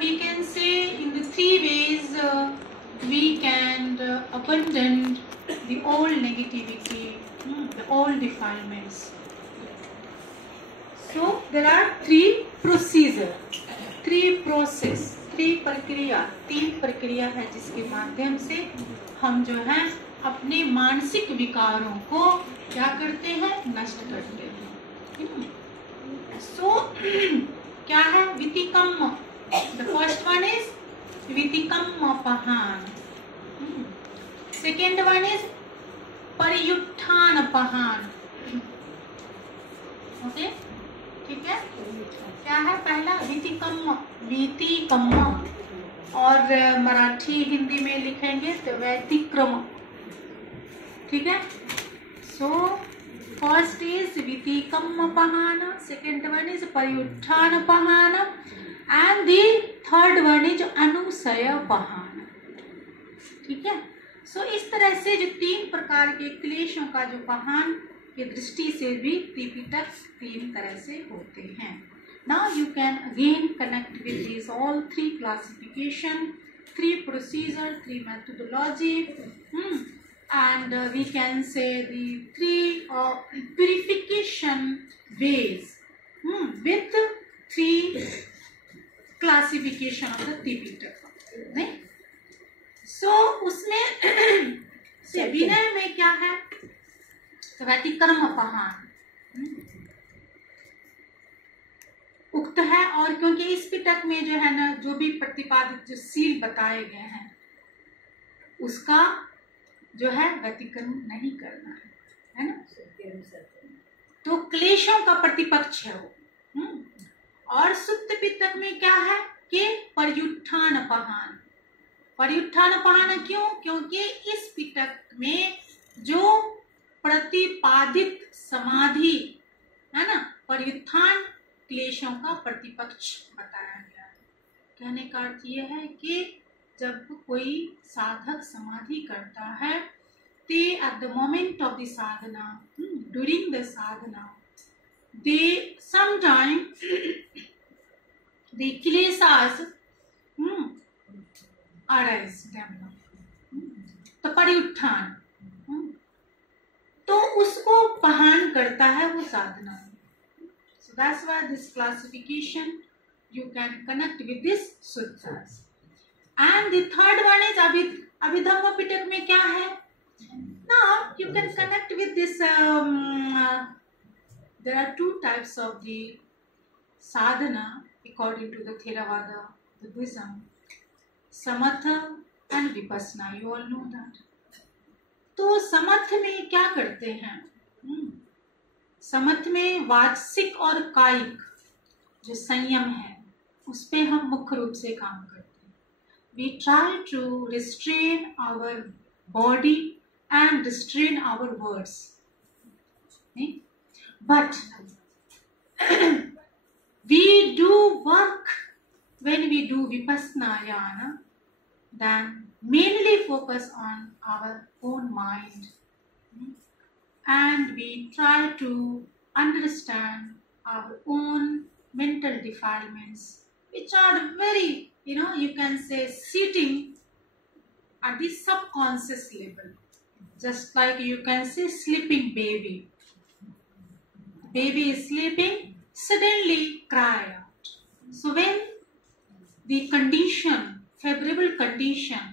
we can say in the three ways we can abandon the old negativity, the old defilements. So there are three procedure, three process, three प्रक्रिया, तीन प्रक्रिया है जिसके माध्यम से हम जो है अपने मानसिक विकारों को क्या करते हैं, नष्ट करते हैं. सो क्या है वितिकम्म. द फर्स्ट वन इज वितिकम्म पहान. सेकेंड वन इज परियुत्थान पहान. ओके, ठीक है. क्या है पहला वितिकम्म, वितिकम्म, और मराठी हिंदी में लिखेंगे तो व्यतिक्रम. ठीक है. सो फर्स्ट इज वितिकम्म पहान, सेकेंड वन इज परियुत्थान पहान, and the third one is अनुसय पहान. ठीक है. सो इस तरह से जो तीन प्रकार के क्लेशों का जो पहान की दृष्टि से भी त्रिपिटक तीन तरह से होते हैं. Now you can again connect with these all three classification, three procedure, three methodology, and we can say the three purification ways with three classification of the Tripitaka. नहीं? So उसमें से विनय में क्या है, व्यतिक्रम पहान उक्त है. और क्योंकि इस पिटक में जो है ना जो भी प्रतिपादित जो सील बताए गए हैं उसका जो है व्यतिक्रम नहीं करना है ना. तो क्लेशों का प्रतिपक्ष है वो. और सुप्त पिटक में क्या है कि पर्युत्थान पहान. पर्युत्थान पहान क्यों, क्योंकि इस पिटक में जो प्रतिपादित समाधि है ना, पर्युत्थान क्लेशों का प्रतिपक्ष बताया गया है. कहने का अर्थ यह है कि जब कोई साधक समाधि करता है ते at the moment of the sadhana, during the sadhana, they sometime the kleshas arise develop. तो परिउत्थान तो उसको पहान करता है वो साधना. So that's why this classification you can connect with this sutras. And the third one is Abhidhamma Pitak में क्या है. Now you can connect with this. There are two types of the sadhana according to the Theravada Buddhism: samatha and vipassana. You all know that. तो समर्थ में क्या करते हैं, समर्थ में वाचिक और कायिक जो संयम है उस पे हम मुख्य रूप से काम करते हैं. We try to restrain our body and restrain our words. But we do work when we do Vipassana याना, then mainly focus on our own mind, and we try to understand our own mental defilements which are very, you can say, sitting at the subconscious level, just like you can say sleeping baby. Baby is sleeping, suddenly cry out. So when the condition, favorable condition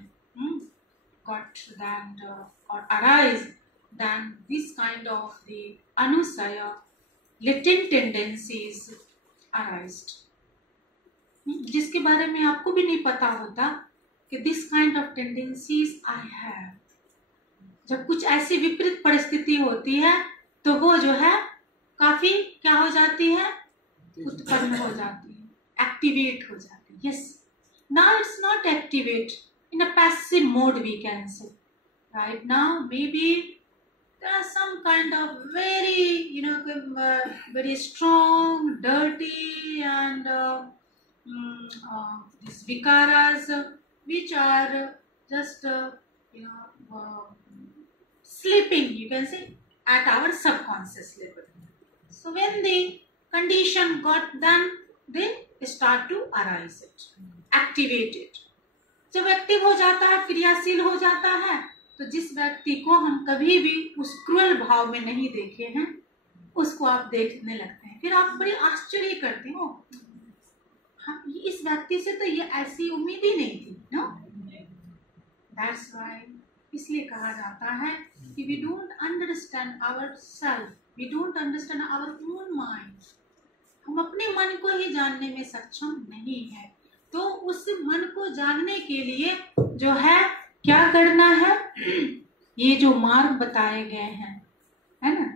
got then or arise, then this kind of the anusaya, latent tendencies arised, जिसके बारे में आपको भी नहीं पता होता कि this kind of tendencies I have. जब कुछ ऐसी विपरीत परिस्थिति होती है तो वो जो है काफी क्या हो जाती है, उत्पन्न हो जाती है, एक्टिवेट हो जाती है. Yes. Now it's not activate, in a passive mode we can say. Right now maybe there are some kind of very, very strong, dirty and these vikaras which are just, sleeping, you can say, at our subconscious level. So when the condition got done, then start to arise it, activate it. जब active हो जाता है, क्रियाशील हो जाता है, तो जिस व्यक्ति को हम कभी भी उस क्रूर भाव में नहीं देखे हैं, उसको आप देखने लगते हैं, फिर आप बड़े आश्चर्य करते हो, हाँ इस व्यक्ति से तो ये ऐसी उम्मीद ही नहीं थी। नो, दैट्स व्हाई इसलिए कहा जाता है कि we don't understand our self, we don't understand our own mind. हम अपने मन को ही जानने में सक्षम नहीं है। तो उस मन को जानने के लिए जो है क्या करना है, ये जो मार्ग बताए गए हैं, है ना,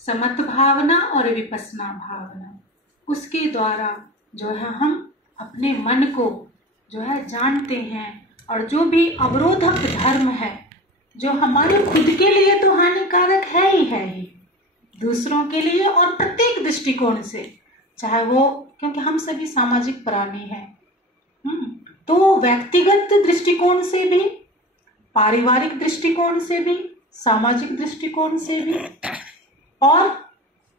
समत्व भावना और विपस्सना भावना, उसके द्वारा जो है हम अपने मन को जो है जानते हैं। और जो भी अवरोधक धर्म है, जो हमारे खुद के लिए तो हानिकारक है ही, दूसरों के लिए और प्रत्येक दृष्टिकोण से, चाहे वो, क्योंकि हम सभी सामाजिक प्राणी हैं, तो व्यक्तिगत दृष्टिकोण से भी, पारिवारिक दृष्टिकोण से भी, सामाजिक दृष्टिकोण से भी, और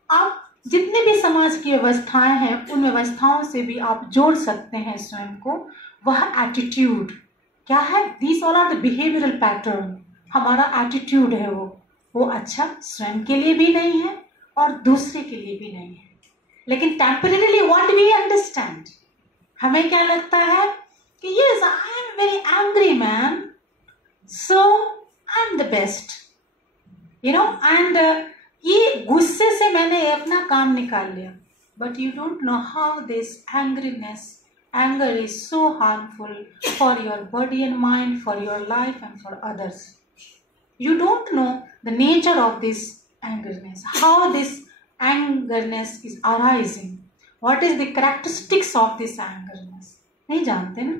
आप जितने भी समाज की व्यवस्थाएं हैं उन व्यवस्थाओं से भी आप जोड़ सकते हैं स्वयं को। वह एटीट्यूड क्या है, these all are the behavioural pattern. हमारा एटीट्यूड है वो अच्छा स्वयं के लिए भी नहीं है और दूसरे के लिए भी नहीं है। लेकिन टेम्परेरीली व्हाट वी अंडरस्टैंड, हमें क्या लगता है कि yes I am very angry man, so I am the best, you know, and ये गुस्से से मैंने अपना काम निकाल लिया। But you don't know how this anger is so harmful for your body and mind, for your life and for others. You don't know the nature of this angerness, how this angerness is arising, what is the characteristics of this angerness. नहीं जानते ना।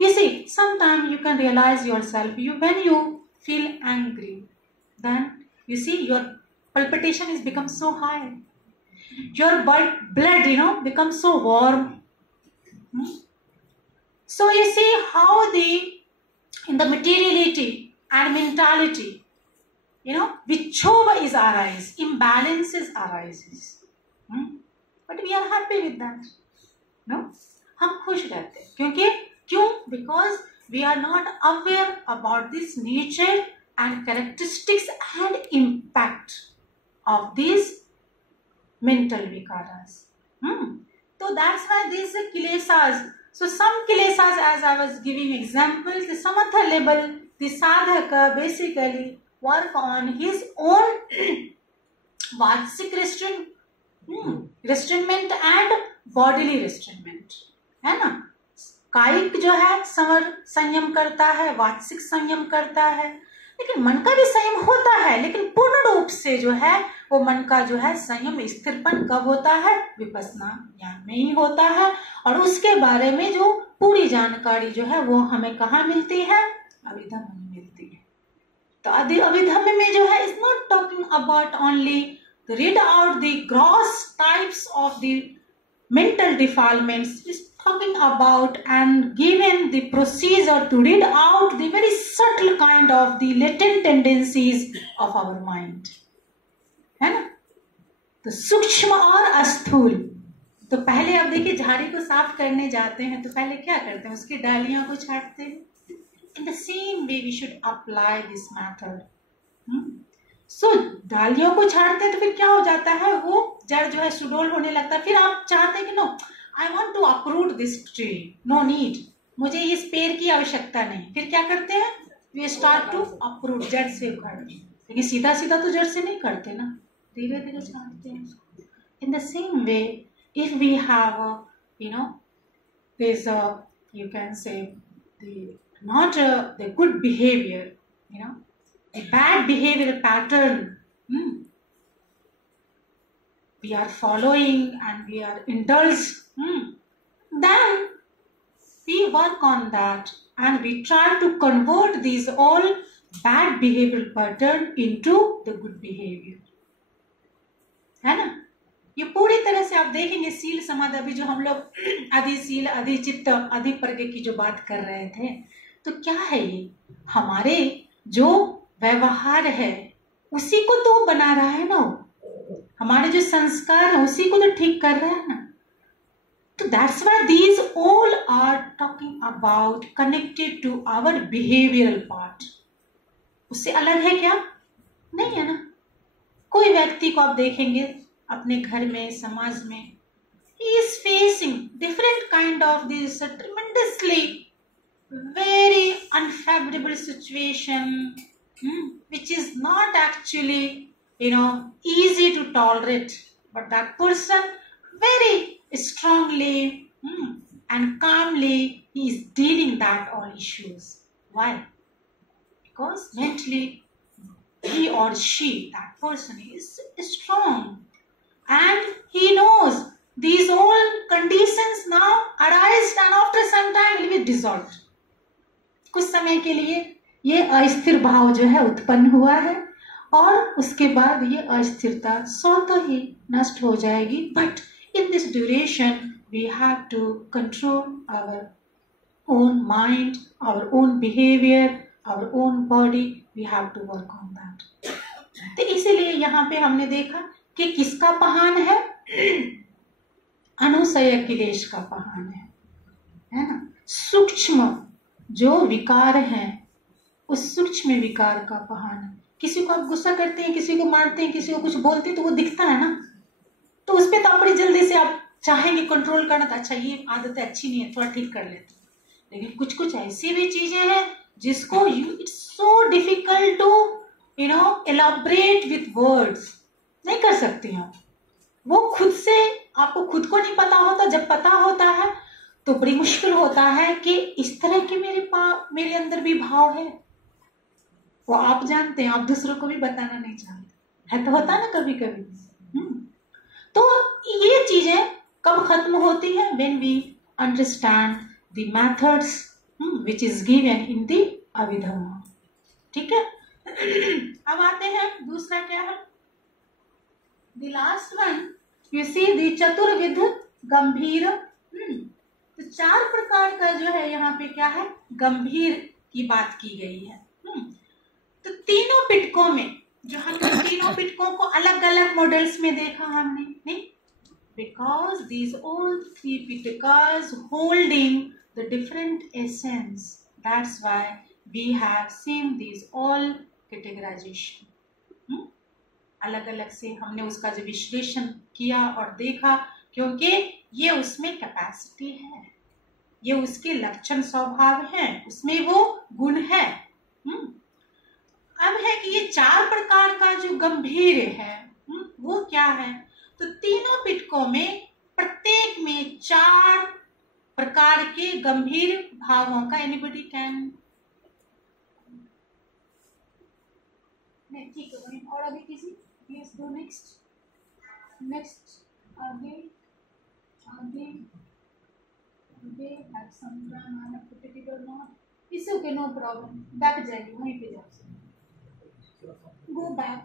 You see, sometimes you can realize yourself, when you feel angry, then you see your palpitation is become so high, your blood becomes so warm. So you see how in the materiality and mentality, vichova is arise, imbalances arises. But we are happy with that. No, हम खुश रहते हैं, क्यों? Because we are not aware about this nature and characteristics and impact of these mental vikaras. So that's why these kilesas. So some kilesas, as I was giving examples, the samatha level, the sadhaka basically work on his own vatsik restrainment and bodily restrainment, है ना। कायिक जो है संयम करता है, वाचिक संयम करता है, लेकिन मन का भी संयम होता है, लेकिन पूर्ण रूप से जो है वो मन का जो है संयम स्थिरपन कब होता है, विपस्सना ज्ञान में ही होता है। और उसके बारे में जो पूरी जानकारी जो है वो हमें कहाँ मिलती है, अभिधम्म में मिलती है। तो अभिधम्म में जो है is not talking about only to read out the gross types of the mental defilements, is talking about and given the procedure to read out the very subtle kind of the latent tendencies of our mind, है ना। तो सूक्ष्म और अस्थूल। तो पहले आप देखिए, झाड़ी को साफ करने जाते हैं तो पहले क्या करते हैं, उसकी डालियां को छांटते हैं। In the same way we should apply this method. So डालियों को छाड़ते हैं तो फिर क्या हो जाता है, वो जड़ जो है सुडोल होने लगता है। फिर आप चाहते हैं कि no, I want to uproot this tree, no need, मुझे इस पेड़ की आवश्यकता नहीं। फिर क्या करते हैं, वी स्टार्ट टू अपरूट, जड़ से उखाड़। लेकिन सीधा सीधा तो जड़ से नहीं करते ना, धीरे धीरे छाड़ते हैं। In the same way, if we have this you can say not the good behavior, a bad behavioral pattern we are following and we are indulged, then we work on that and we try to convert these all bad behavioral pattern into the good behavior, है ना। ये पूरी तरह से आप देखेंगे seal समाधि, अभी जो हम लोग अधिशील, अधिचित्त, अधिप्रज्ञ की जो बात कर रहे थे, तो क्या है ये, हमारे जो व्यवहार है उसी को तो बना रहा है ना, हमारे जो संस्कार है उसी को तो ठीक कर रहा है ना। तो that's why these all are talking about connected to our behavioural part. उससे अलग है क्या? नहीं है ना। कोई व्यक्ति को आप देखेंगे अपने घर में, समाज में, he is facing different kind of this tremendously very unfavorable situation, which is not actually easy to tolerate, but that person very strongly and calmly he is dealing that all issues. Why? Because mentally he or she, that person is strong and he knows these all conditions now arise and after some time will be dissolved. कुछ समय के लिए ये अस्थिर भाव जो है उत्पन्न हुआ है और उसके बाद ये अस्थिरता स्वतः ही नष्ट हो जाएगी। But in this duration we have to control our own mind, our own behaviour, our own body, we have to work on that. तो इसीलिए यहाँ पे हमने देखा कि किसका पहान है? अनुसय क्लेश का पहान है ना। सूक्ष्म जो विकार है उस सूक्ष्म विकार का पहान है। किसी को आप गुस्सा करते हैं, किसी को मारते हैं, किसी को कुछ बोलते हैं तो वो दिखता है ना, तो उस पर तो आप बड़ी जल्दी से आप चाहेंगे कंट्रोल करना, तो अच्छा ये आदत अच्छी नहीं है, थोड़ा ठीक कर लेते। लेकिन कुछ कुछ ऐसी भी चीजें हैं जिसको it's so difficult to elaborate with words, नहीं कर सकते आप। वो खुद से आपको खुद को नहीं पता होता, जब पता होता है तो बड़ी मुश्किल होता है कि इस तरह के मेरे अंदर भी भाव है। वो आप जानते हैं, आप दूसरों को भी बताना नहीं चाहते है, तो होता ना कभी कभी। तो ये चीजें कब खत्म होती है? When we understand the methods which is given in the Abhidharma. ठीक है, अब आते हैं दूसरा क्या है, the last one you see the चतुर्विध गंभीर। तो 4 प्रकार का जो है यहाँ पे क्या है, गंभीर की बात की गई है। तो तीनों पिटकों में जो हमने तीनों पिटकों को अलग अलग मॉडल्स में देखा हमने, नहीं, because these all 3 Pitakas holding the different essence, that's why we have seen these all categorization. अलग अलग से हमने उसका जो विश्लेषण किया और देखा, क्योंकि ये उसमें कैपेसिटी है, ये उसके लक्षण स्वभाव है, उसमें वो गुण है। अब है कि ये 4 प्रकार का जो गंभीर है वो क्या है? तो तीनों पिटकों में प्रत्येक में 4 प्रकार के गंभीर भावों का, एनीबॉडी कैन, ठीक है। और अभी किसी, प्लीज गो नेक्स्ट आगे आगे आगे have some time I have to put it or not, it's okay, no problem, बैठ जाएगी वहीं पे जाओ, go back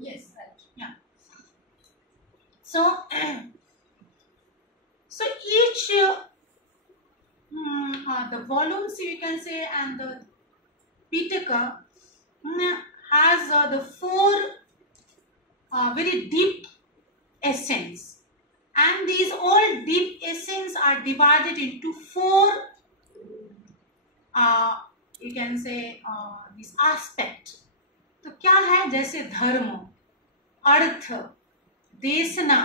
yes right yeah, so each the volumes you can say and the Pitaka has the 4 very deep essence, and these all deep essence are divided into 4 you can say this aspect. तो क्या है? जैसे धर्म, अर्थ, देशना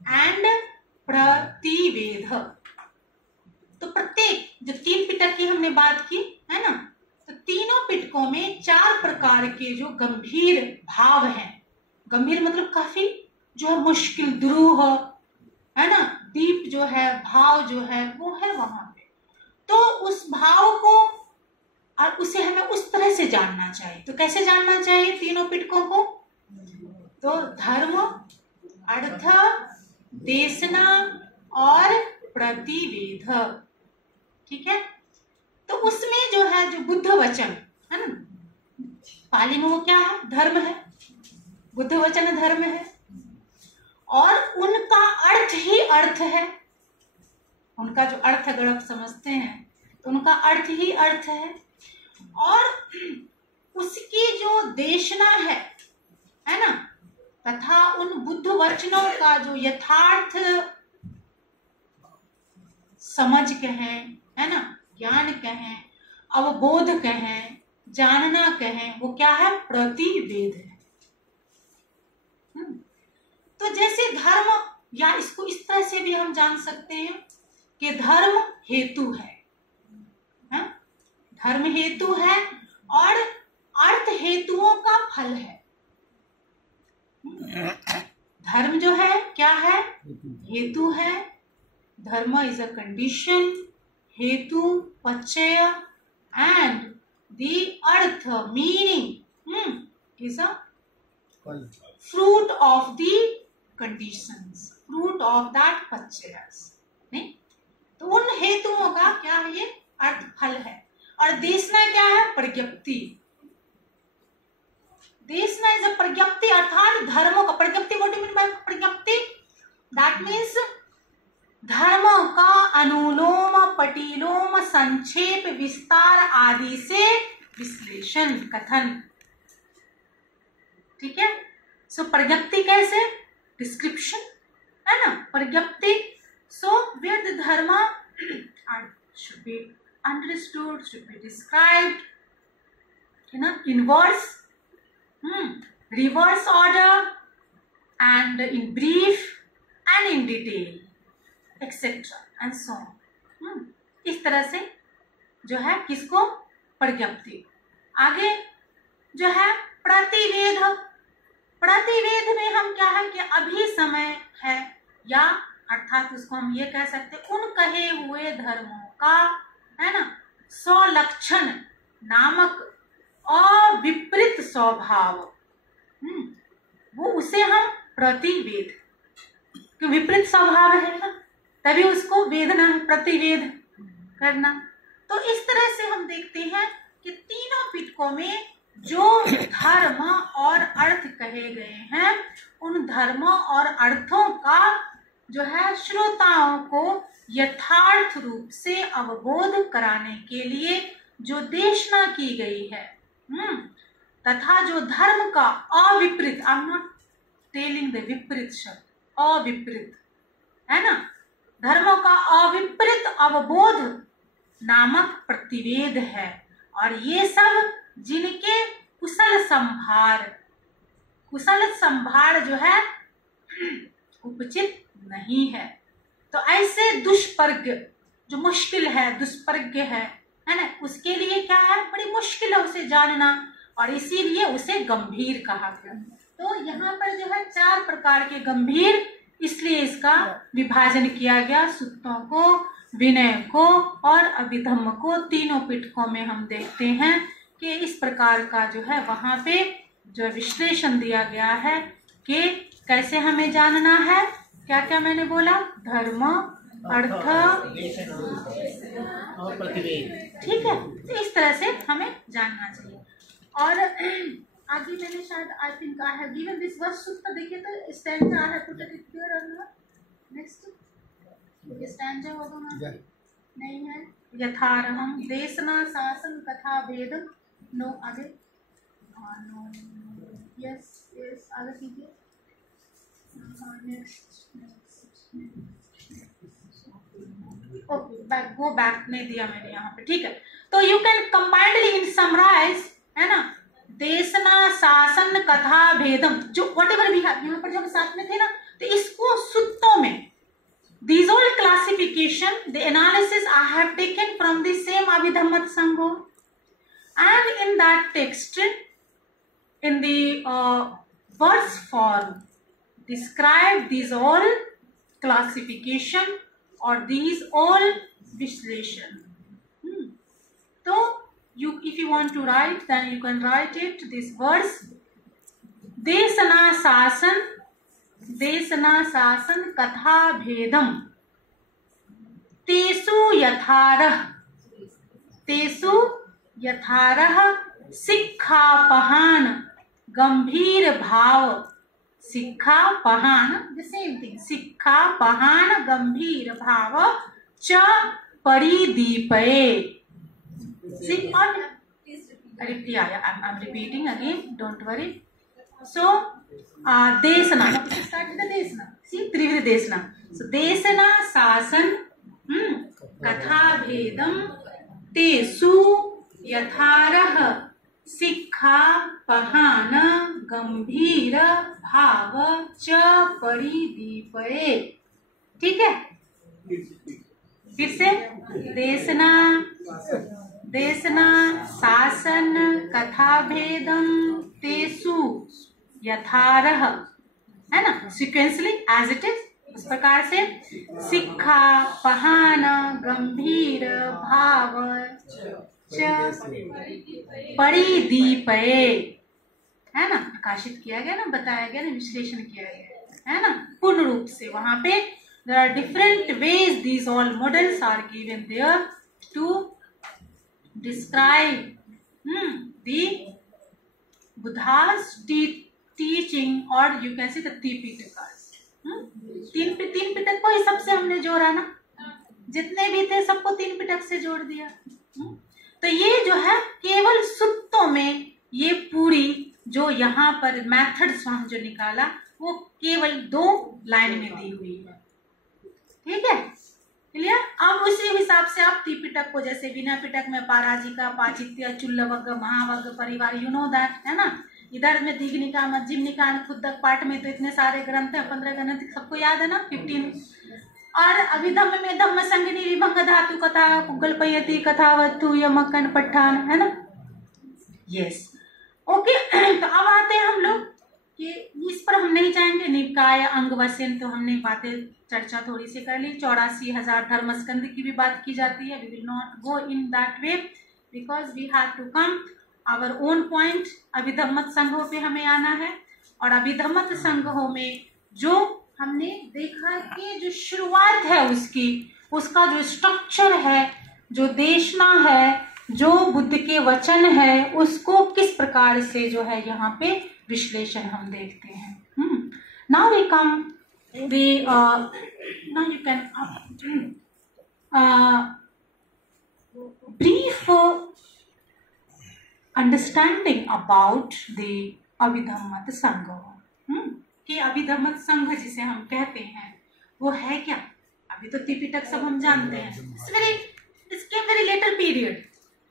and प्रतिवेद। तो प्रत्येक जो 3 पिटक की हमने बात की है ना, तो तीनों पिटकों में 4 प्रकार के जो गंभीर भाव हैं, गंभीर मतलब काफी जो है मुश्किल, द्रूह है ना, दीप जो है भाव जो है वो है वहां पे। तो उस भाव को और उसे हमें उस तरह से जानना चाहिए। तो कैसे जानना चाहिए तीनों पिटकों को? तो धर्म, अर्थ, देशना और प्रतिवेद, ठीक है। तो उसमें जो है जो बुद्ध वचन है ना, पाली में वो क्या है? धर्म है, बुद्ध वचन धर्म है, और उनका अर्थ ही अर्थ है। उनका जो अर्थ अगर आप समझते हैं तो उनका अर्थ ही अर्थ है, और उसकी जो देशना है ना, तथा उन बुद्ध वचनों का जो यथार्थ समझ कहें, है ना, ज्ञान कहें, अवबोध कहें, जानना कहें, वो क्या है? प्रतिवेद है। तो जैसे धर्म, या इसको इस तरह से भी हम जान सकते हैं कि धर्म हेतु है, धर्म हेतु है और अर्थ हेतुओं का फल है। धर्म जो है क्या है? हेतु है। धर्म इज अ कंडीशन, हेतु पचय, एंड द अर्थ meaning is a fruit of the conditions, fruit of that pachayas। नहीं, तो उन हेतुओं का क्या है? ये अर्थ फल है। और देशना क्या है? प्रज्ञप्ति। देशना इज अ प्रज्ञप्ति, अर्थात धर्मों का प्रज्ञप्ति। व्हाट डू मीन बाय प्रज्ञप्ति? दैट मीन्स धर्मों का अनुलोम पटिलोम संक्षेप विस्तार आदि से विश्लेषण कथन। ठीक है। सो प्रज्ञप्ति कैसे? डिस्क्रिप्शन, है ना, प्रज्ञप्ति। सो वेयर द धर्म should be understood, should be described, you know, in verse, reverse order, and in brief and in detail, etc. and so on। इस तरह से जो है किसको? प्रज्ञप्ति। आगे जो है प्रतिवेद। प्रतिवेद में हम क्या है कि अभी समय है, या अर्थात उसको हम ये कह सकते हैं उन कहे हुए धर्मों का, है ना, स्वलक्षण नामक अविपरीत स्वभाव, वो उसे हम प्रतिवेद, क्यों? विपरीत स्वभाव है ना, तभी उसको वेदना है, प्रतिवेद करना। तो इस तरह से हम देखते हैं कि तीनों पिटकों में जो धर्म और अर्थ कहे गए हैं, उन धर्मों और अर्थों का जो है श्रोताओं को यथार्थ रूप से अवबोध कराने के लिए जो देशना की गई है, तथा जो धर्म का अविपरीत, I am not telling the विपरीत शब्द, अविपरीत, है ना, धर्मों का अविपरीत अवबोध नामक प्रतिवेद है। और ये सब जिनके कुशल संभार जो है उपचित नहीं है। तो ऐसे दुष्प्रज्ञ जो मुश्किल है, दुष्प्रज्ञ है ना, उसके लिए क्या है? बड़ी मुश्किल है उसे जानना, और इसीलिए उसे गंभीर कहा गया। तो यहाँ पर जो है 4 प्रकार के गंभीर, इसलिए इसका विभाजन किया गया। सुत्तों को, विनय को और अभिधम्म को तीनों पिटकों में हम देखते हैं कि इस प्रकार का जो है वहां पे जो विश्लेषण दिया गया है कि कैसे हमें जानना है। क्या क्या मैंने बोला? धर्म, अर्थ और प्रतिवेद। ठीक है, तो इस तरह से हमें जानना चाहिए। और आगे मैंने शायद I think I have given this verse sutra, देखिए तो stanza I have put it here on next. ये स्टैंजा होगा ना? नहीं है। यथारहम देशना शासन कथा भेद नो, आगे नो, यस यस, आगे कीजिए। ओके, बैक, गो बैक नहीं दिया मैंने यहाँ पे। ठीक है, तो you can combinedly in summarise, है ना, देशना शासन कथा भेदम, जो व्हाटएवर भी है यहाँ पर जो हम साथ में थे ना, तो इसको सुत्तों में these all classification, the analysis I have taken from the same Abhidhammat Sangho, and in that text, in the verse form, describe these all classification or these all विश्लेषण। तो you, if you want to write, then you can write it this verse, देशना शासन कथा भेदम तेसु यथारह सिक्खापहान गंभीर भाव, सिक्खापहान the same thing, सिक्खापहान गंभीर भाव च परिदीपये। I'm repeating again, don't worry. So देशना, स्टार्ट विद देशना, सी त्रिविध देशना। सो देशना शासन कथा भेदम तेसु यथारह शिक्षा पहान गंभीर भाव च परिदीपये। ठीक है, फिर से देशना शासन कथा भेदम तेसु यथारह, है ना, सिक्वेंसली एज इट इज, उस प्रकार से शिक्षा पहान गंभीर भाव च परिदीपये, है ना, प्रकाशित किया गया ना, बताया गया ना, विश्लेषण किया गया, है ना, पूर्ण रूप से। वहां पे there are different ways these all models are given there to describe the Buddha's teaching, or you can say the Tripitakas। तीन पिटक को ही सबसे हमने जोड़ा ना, जितने भी थे सबको तीन पिटक से जोड़ दिया। तो ये जो है केवल सुत्तों में ये पूरी जो यहाँ पर मेथड्स हम जो निकाला वो केवल 2 लाइन में दी हुई है। ठीक है, क्लियर। अब उसी हिसाब से आप त्रिपिटक को, जैसे विनय पिटक में पाराजिका, पाचित्य, चुल्लवग्ग, महावग्ग परिवार, यू नो दैट, है ना। इधर में दीघनिका, मज्जिमनिका, खुद्दक पाठ में तो इतने सारे ग्रंथ है, 15 ग्रंथ सबको याद है ना, 15। और अभिधम्म में धम्म संगिनी विभंग धातु कथा, पुग्गल पयति कथावतु यमकन पठान, है ना। Yes, okay. तो अब आते हैं हम लोग कि इस पर हम नहीं जाएंगे, निकाय अंग वचन तो हमने बातें चर्चा थोड़ी सी कर ली। 84,000 धर्मस्कंद की भी बात की जाती है। We will not go in that way because we have to come our own point. अभिधम्मत संघों पे हमें आना है, और अभिधम्मत संघों में जो हमने देखा कि जो शुरुआत है उसकी, उसका जो स्ट्रक्चर है, जो देशना है, जो बुद्ध के वचन है, उसको किस प्रकार से जो है यहाँ पे विश्लेषण हम देखते हैं। Now we come now you can brief understanding about the Abhidhammattha Sangaha. कि अभिधम्मत संघ जिसे हम कहते हैं वो है क्या। अभी तो त्रिपिटक सब हम जानते हैं, इसके वेरी लेटर पीरियड,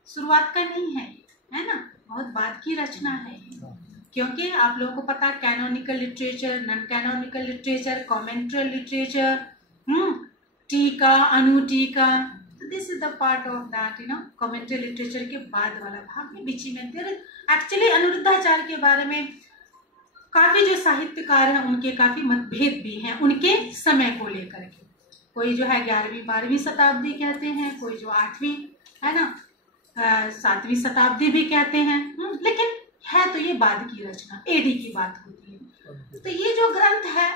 शुरुआत का नहीं है, है ना, बहुत बाद की रचना है। क्योंकि आप लोगों को पता, canonical literature, non canonical literature, commentarial literature, टीका, अनुटीका, this is the part of that, you know, commentarial literature के बाद वाला भाग में बीच में। एक्चुअली अनिरुद्धाचार्य के बारे में काफी जो साहित्यकार हैं उनके काफी मतभेद भी हैं उनके समय को लेकर के। कोई जो है 11वीं 12वीं शताब्दी कहते हैं, कोई जो 8वीं, है ना, 7वीं शताब्दी भी कहते हैं, लेकिन है तो ये बाद की रचना, एडी की बात होती है। तो ये जो ग्रंथ है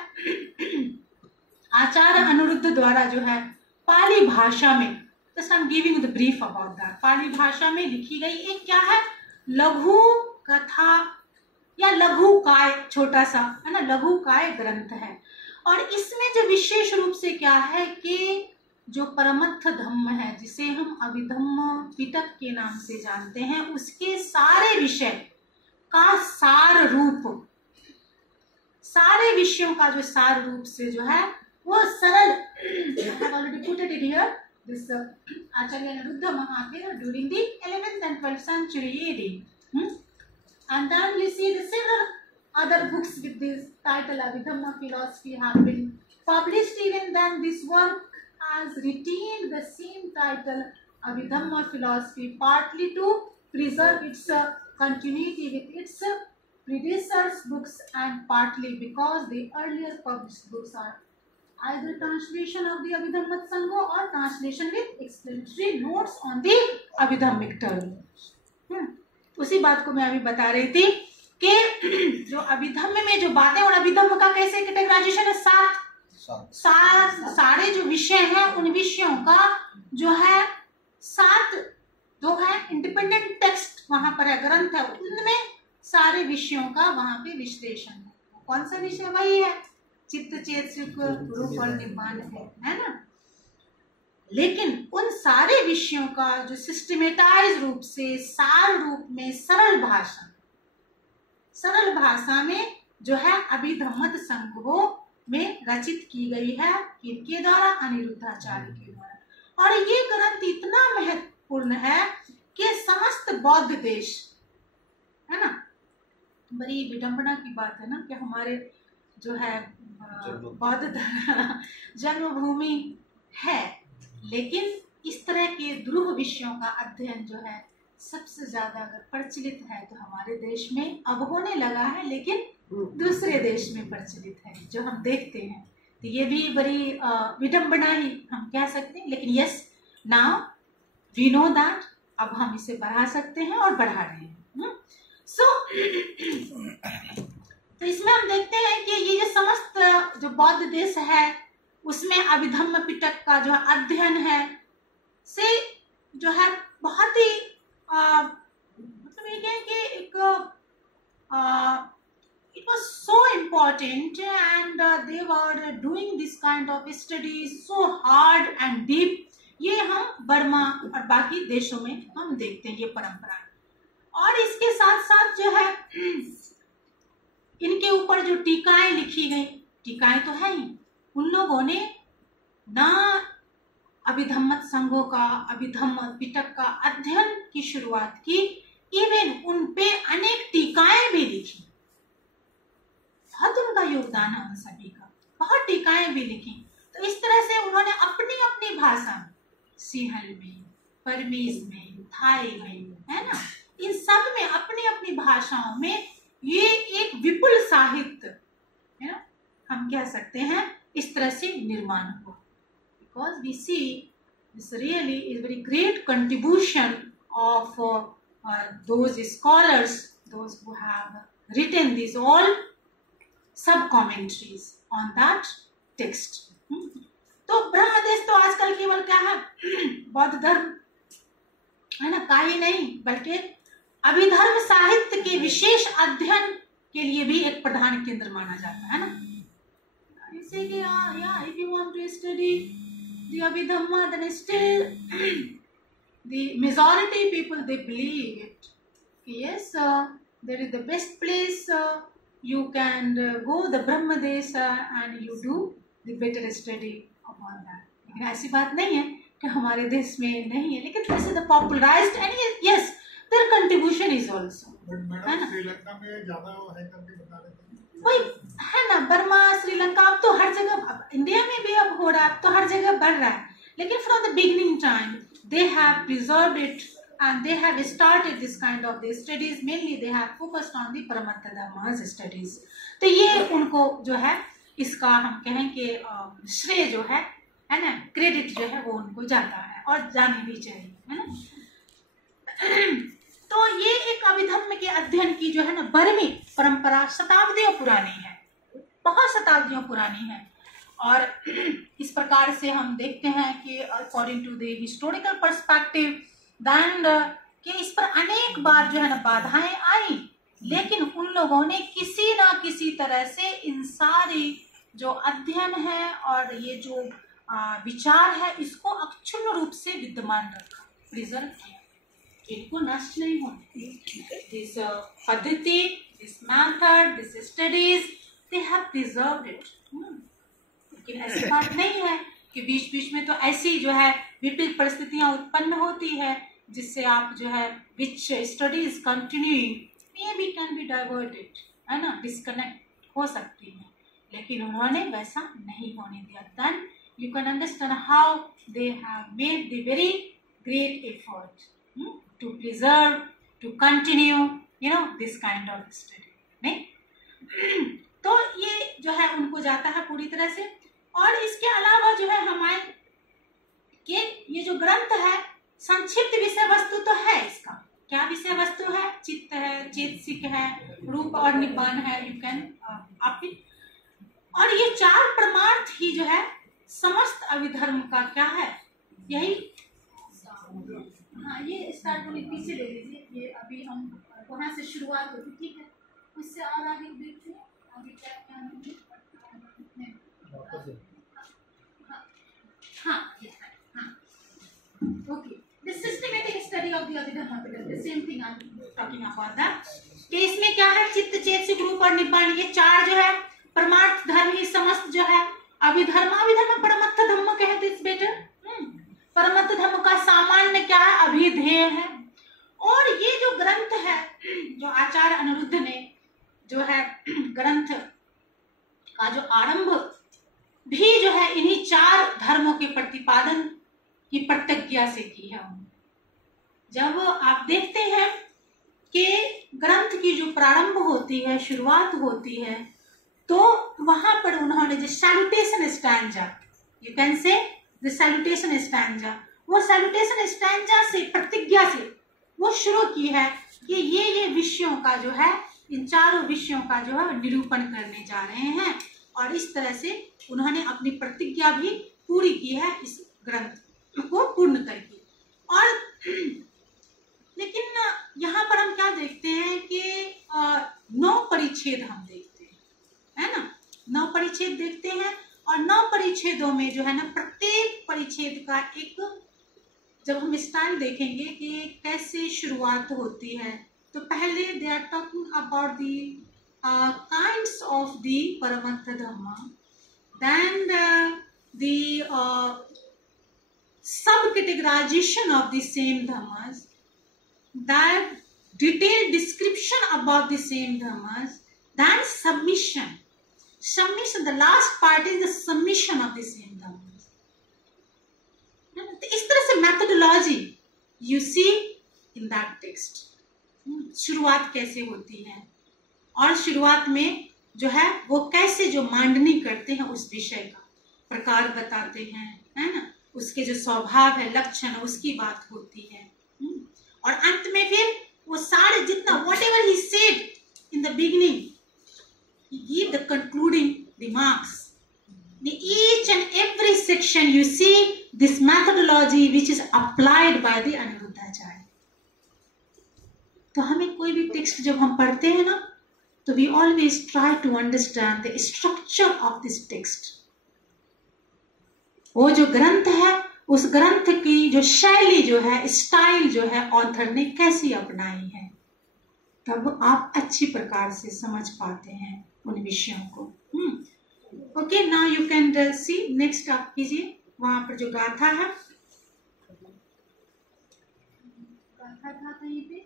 आचार्य अनिरुद्ध द्वारा जो है पाली भाषा में, just I am giving the brief about that, Pali भाषा में लिखी गई एक क्या है, लघु कथा या लघु काय, छोटा सा, है ना, लघु काय ग्रंथ है। और इसमें जो विशेष रूप से क्या है कि जो परमत्थ धम्म है, जिसे हम अभिधम्म पिटक के नाम से जानते हैं, उसके सारे विषय का सार रूप, सारे विषयों का जो सार रूप से जो है वो सरल, already put it here, this Acharya Aniruddha Mahavir during the 11th and 12th century AD. And then you see the several other books with this title Abhidhamma philosophy have been published. Even then this work has retained the same title Abhidhamma philosophy, partly to preserve its continuity with its predecessors books, and partly because the earlier published books are either translation of the Abhidhammat Sangha or translation with explanatory notes on the Abhidhammic term. उसी बात को मैं अभी बता रही थी कि जो अभिधम्म में जो बातें, और अभिधम्म का कैसे कैटेगराइजेशन है, 7 सारे जो विषय हैं उन विषयों का जो है 7 जो है इंडिपेंडेंट टेक्स्ट वहां पर है, ग्रंथ है, उनमें सारे विषयों का वहां पे विश्लेषण है। कौन सा विषय, वही है चित्त चेत सुख रूप और निब्बान है ना। लेकिन उन सारे विषयों का जो सिस्टमेटाइज रूप से, सार रूप में, सरल भाषा में जो है अभिधम्मत संग्रह में रचित की गई है, किनके द्वारा? अनिरुद्धाचार्य के द्वारा। और ये ग्रंथ इतना महत्वपूर्ण है कि समस्त बौद्ध देश, है ना, बड़ी विडंबना की बात है ना कि हमारे जो है बौद्ध जन्मभूमि है, लेकिन इस तरह के दुरूह विषयों का अध्ययन जो है सबसे ज्यादा अगर प्रचलित है तो हमारे देश में अब होने लगा है, लेकिन दूसरे देश में प्रचलित है जो हम देखते हैं। तो ये भी बड़ी विडंबना ही हम कह सकते हैं, लेकिन yes, now we know that, अब हम इसे बढ़ा सकते हैं और बढ़ा रहे हैं। तो इसमें हम देखते हैं कि ये जो समस्त जो बौद्ध देश है उसमें अभिधम्म पिटक का जो अध्ययन है से जो है बहुत ही मतलब ये कहें कि एक it was so important and they were doing this kind of study so hard and deep। ये हम बर्मा और बाकी देशों में हम देखते हैं ये परंपरा। और इसके साथ साथ जो है इनके ऊपर जो टीकाएं लिखी गई, टीकाएं तो है ही, उन लोगों ने ना अभिधम्मत संघों का, अभिधम्म पिटक का अध्ययन की शुरुआत की, इवन उन पे अनेक टीकाएं भी लिखी। बहुत उनका योगदान है उन सभी का, बहुत टीकाएं भी लिखी। तो इस तरह से उन्होंने अपनी अपनी भाषा में, सिंहल में, बर्मीज में, थाई में, है ना, इन सब में अपनी अपनी भाषाओं में ये एक विपुल साहित्य, है ना, हम कह सकते हैं इस तरह से निर्माण हुआ। Because we see this really is very great contribution of those scholars, those who have written these all sub commentaries on that text। तो ब्रह्मदेश तो आजकल केवल क्या है, बौद्ध धर्म, है ना, का ही नहीं बल्कि अभिधर्म साहित्य के विशेष अध्ययन के लिए भी एक प्रधान केंद्र माना जाता है ना। जैसे कि if you want to study the Abhidhamma, then still the majority people they believe it, yes, there is the best place, you can go the Brahmadesh and you do the better study upon that। लेकिन ऐसी बात नहीं है कि हमारे देश में नहीं है, लेकिन this is the popularized and yes their contribution is also, है ना। श्रीलंका में ज्यादा है करके बता रहे थे, वही है ना, बर्मा, श्रीलंका, अब तो हर जगह, अब इंडिया में भी अब हो रहा है, अब तो हर जगह बढ़ रहा है, लेकिन from the beginning time they have preserved it and they have started this kind of the studies, mainly they have focused on the Paramattha Dhammas studies। तो ये उनको जो है इसका हम कहें कि श्रेय जो है ना, क्रेडिट जो है वो उनको जाता है और जानी भी चाहिए, है ना। तो ये एक अभिधम्म के अध्ययन की जो है ना बर्मी परंपरा शताब्दियों पुरानी है, बहुत शताब्दियों पुरानी है। और इस प्रकार से हम देखते हैं कि according to the historical perspective than कि इस पर अनेक बार जो है ना बाधाएं आई, लेकिन उन लोगों ने किसी ना किसी तरह से इन सारी जो अध्ययन है और ये जो विचार है इसको अक्षुण्ण रूप से विद्यमान रखा, प्रिजर्व किया, इनको नष्ट नहीं होने। दिस पद्धति, this method, this studies they have preserved it. लेकिन ऐसी बात नहीं है कि बीच बीच में तो ऐसी जो है विपरीत परिस्थितियां उत्पन्न होती है जिससे आप जो है which studies continuing may be can be diverted, है ना, डिस्कनेक्ट हो सकती है, लेकिन उन्होंने वैसा नहीं होने दिया। Then you can understand how they have made the very great effort to preserve, to continue, you know, this kind of study. नहीं तो ये जो है उनको जाता है पूरी तरह से। और इसके अलावा जो है हमारे के ये जो ग्रंथ है संक्षिप्त विषय वस्तु तो है, इसका क्या विषय वस्तु है, चित्त है, चेतसिक है, रूप और निपान है, यू कैन आप। और ये चार परमार्थ ही जो है समस्त अभिधर्म का क्या है, यही। हाँ, ये स्टार्ट होने पीछे ले लीजिए, ये अभी हम वहां से शुरुआत होगी, ठीक है, उससे और आगे देखते हैं आगे क्या क्या है। Okay. The systematic study of the Abhidhamma, the same thing I'm talking about that. कि इसमें क्या है, चित्त चेत से ग्रुप और निब्बाण, ये चार जो है परमार्थ धर्म ही समस्त जो है, अभिधर्म परमत्थ धम्म कहते इस बेटे। परमत्थ धर्म का सामान्य क्या है, अभिधेय है। और ये जो ग्रंथ है, जो आचार्य अनिरुद्ध ने जो है ग्रंथ का जो आरंभ भी जो है इन्हीं चार धर्मों के प्रतिपादन की प्रतिज्ञा से की है। जब आप देखते हैं कि ग्रंथ की जो प्रारंभ होती है, शुरुआत होती है, तो वहां पर उन्होंने जो सैल्यूटेशन स्टैंजा, यू कैन से द सैल्यूटेशन स्टैंजा, वो सैल्यूटेशन स्टैंजा से, प्रतिज्ञा से वो शुरू की है कि ये विषयों का जो है, इन चारों विषयों का जो है निरूपण करने जा रहे हैं। और इस तरह से उन्होंने अपनी प्रतिज्ञा भी पूरी की है इस ग्रंथ को पूर्ण करके। और लेकिन यहाँ पर हम क्या देखते हैं कि 9 परिच्छेद हम देखते हैं, है ना, 9 परिच्छेद देखते हैं। और 9 परिच्छेदों में जो है ना, प्रत्येक परिच्छेद का एक, जब हम स्टाइल देखेंगे कि कैसे शुरुआत होती है, तो पहले they are talking about the kinds of the परमत्थ धम्म, then the sub categorization of the same dhammas, that detailed description about the same dhammas, then submission, the last part is the submission of the same dhammas. इस तरह से methodology you see in that text. शुरुआत कैसे होती है और शुरुआत में जो है वो कैसे जो मांडनी करते हैं उस विषय का प्रकार बताते हैं, है ना, उसके जो स्वभाव है, लक्षण, उसकी बात होती है। और अंत में फिर वो सारे जितना whatever he said in the beginning, he gave the concluding remarks. In each and every section you see this methodology which is applied by the Aniruddhacharya. तो हमें कोई भी टेक्स्ट जब हम पढ़ते हैं ना, तो we always try to understand the structure of this text. वो जो ग्रंथ है, उस ग्रंथ की जो शैली जो है, स्टाइल जो है, ऑथर ने कैसी अपनाई है, तब आप अच्छी प्रकार से समझ पाते हैं उन विषयों को। Okay, now you can see next, आप कीजिए वहां पर जो गाथा है, गाथा था कहीं पे,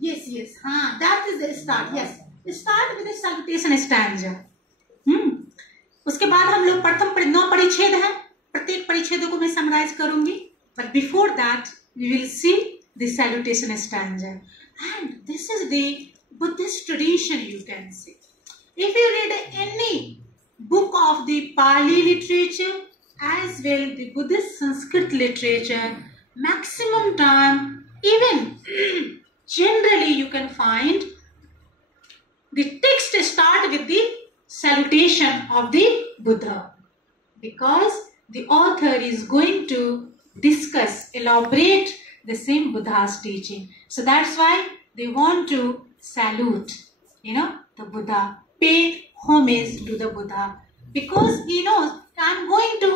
yes, हाँ, that is the start, yes, start with the salutation stanza. उसके बाद हम लोग प्रथम 9 परिच्छेद हैं, प्रत्येक परिच्छेदों को मैं समराइज करूंगी, but before that we will see the salutation stanza, and this is the Buddhist tradition, you can say. If you read any book of the Pali literature as well the Buddhist Sanskrit literature, maximum time, even generally you can find the text start with the salutation of the Buddha, because the author is going to discuss, elaborate the same Buddha's teaching. So that's why they want to salute, the Buddha, pay homage to the Buddha, because he knows I'm going to,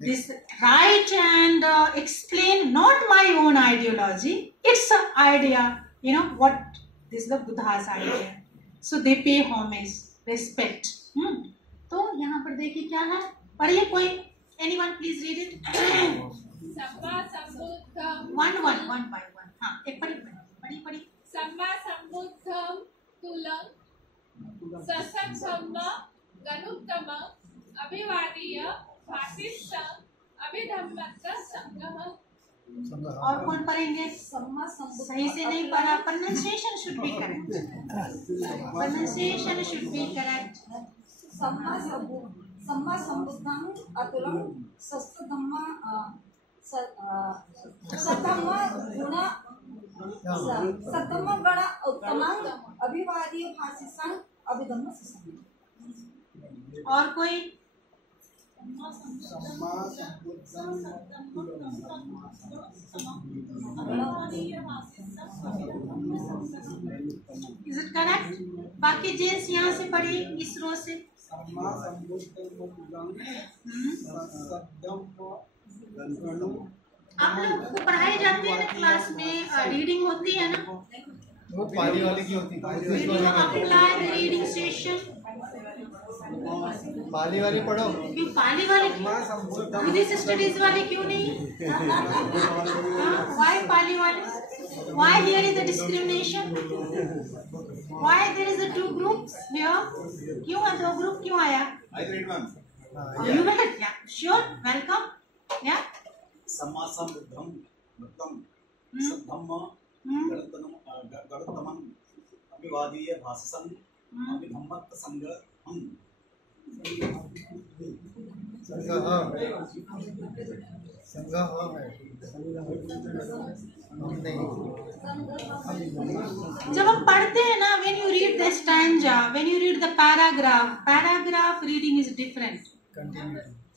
this write and explain not my own ideology, it's an idea, what this is the Buddha's idea. So they pay homage, respect. तो यहाँ पर देखिए क्या है, पढ़िए कोई, anyone please read it. सम्मा संबुद्धम, one by one. हाँ, एक पढ़ी. सम्मा संबुद्धम तुलं ससंगम गनुत्तम अभिवादीय भाषिष्ठं अभिधम्मत्त संगम। और कौन पढ़ेंगे? सही से नहीं पढ़ा, pronunciation should be correct, pronunciation should be correct. सम्मा संबुद्धं अतुलं सत्तम गण उत्तमं अभिवादीय भाषिष्ठं अभिधम्म संगम। और कोई? Is it correct? बाकी जेंस यहाँ से पढ़े, इस रो से। आप लोग को पढ़ाई जाती है ना क्लास में, रीडिंग होती है ना, वो पाली वाले की होती है। रीडिंग अप्लाई रीडिंग सेशन, पाली वाली पढ़ो। क्यों पाली वाले क्यों, बुद्धिस्ट स्टडीज वाले क्यों नहीं? व्हाई पाली वाले? Why here is the discrimination? Why there is the two groups here? क्यों है दो ग्रुप क्यों आया? You will yeah sure welcome yeah सम्मा संबुद्धम वृत्तम सद्धम्म गणतमं अभिवादीय भाषसं अभिधम्मत संग्रहं जब हम पढ़ते हैं ना, when you read the stanza, when you read the paragraph reading is different,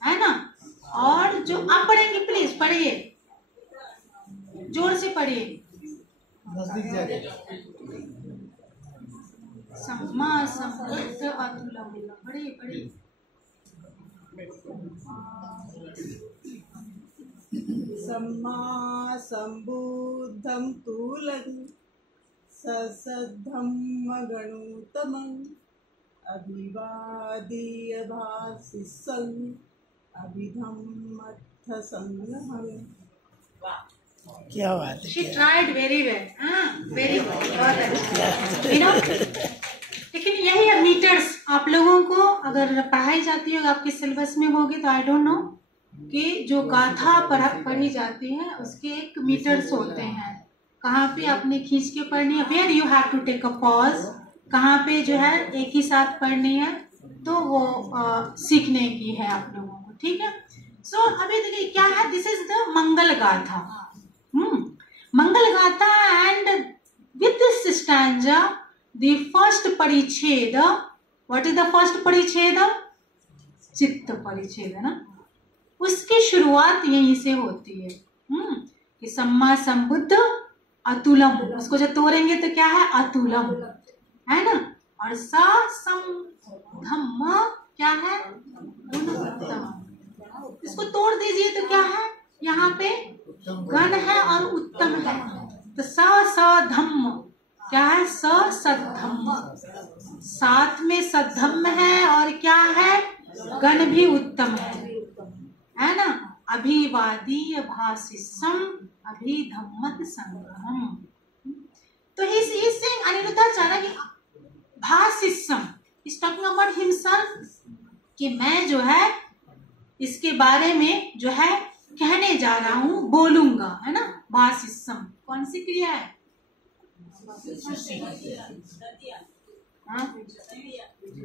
है ना? और जो आप पढ़ेंगे प्लीज पढ़िए, जोर से पढ़िए। नजदीक जाके सम्मा संबुद्ध अतुलम, पढ़िए पढ़िए। सम्मा संबुद्धं तुलं सद्धम्म गणोत्तमं अभिवादीय भाषिसं अभिधम्मत्थ संग्रहं। क्या बात है। She tried very well, very well, बहुत अच्छा। लेकिन यही है मीटर्स, आप लोगों को अगर पढ़ाई जाती होगी, आपके सिलेबस में होगी, तो आई डोंट नो कि जो गाथा पढ़ी जाती है उसके एक मीटर्स होते हैं, कहाँ पे आपने खींच के पढ़नी है, where you have to take a pause, कहाँ पे जो है एक ही साथ पढ़नी है, तो वो सीखने की है आप लोगों को, ठीक है। सो अभी देखिए क्या है, दिस इज द मंगल गाथा, मंगल गाथा, and with this stanza the first परिच्छेद, व्हाट इज द फर्स्ट परिच्छेद? चित्त परिच्छेद, है ना, उसकी शुरुआत यहीं से होती है, कि सम्मा संबुद्ध अतुलम, उसको जब तोड़ेंगे तो क्या है? अतुलम, है ना, और सा सम धम्म क्या है? उत्तम। इसको तोड़ दीजिए तो क्या है? यहाँ पे गण है और उत्तम है, तो स धम्म क्या है? सद्धम्म, साथ में सद्धम्म है और क्या है? गण भी उत्तम है ना। अभिवादीय भाषिसम अभिधम्मत संग्रहम, तो ही सेइंग अनिरुद्धाचार्य की भाषिसम इज टॉकिंग अबाउट हिमसेल्फ, कि मैं जो है इसके बारे में जो है कहने जा रहा हूँ, बोलूंगा, है ना। भाषिसम कौन सी क्रिया है?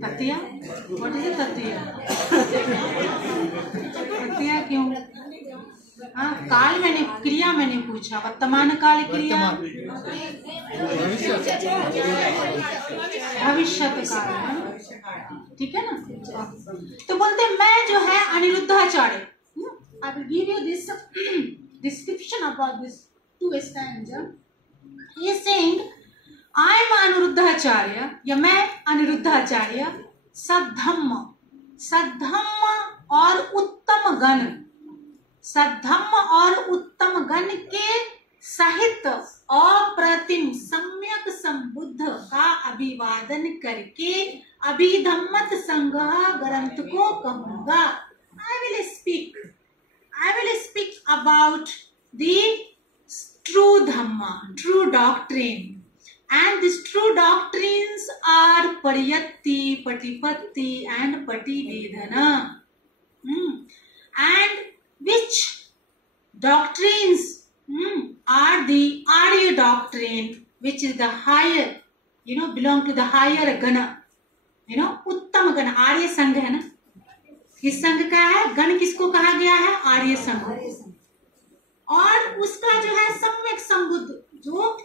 ततिया, व्हाट इज ततिया? ततिया क्यों? हाँ, काल मैंने, क्रिया मैंने पूछा, वर्तमान काल क्रिया, भविष्यत काल, ठीक है ना। तो बोलते मैं जो है Aniruddhacharya, I will give you this description about this two stanza. He is saying, I am Aniruddhacharya, या मैं अनिरुद्धाचार्य, सद्धम्म, सद्धम्म और उत्तम गण, सद्धम्म और उत्तम गण के सहित अप्रतिम सम्यक संबुद्ध का अभिवादन करके अभिधम्मत संग्रह ग्रंथ को कहूंगा। I will speak about the true dhamma, true doctrine, and these true doctrines are pariyatti, patipatti, and pativedana. And which doctrines are the Arya doctrine, which is the higher, belong to the higher gana, उत्तम गण, आर्य संघ है ना। किस संघ का है? गण किसको कहा गया है? आर्य संघ। और उसका जो है सम्यक संबुद्ध, जो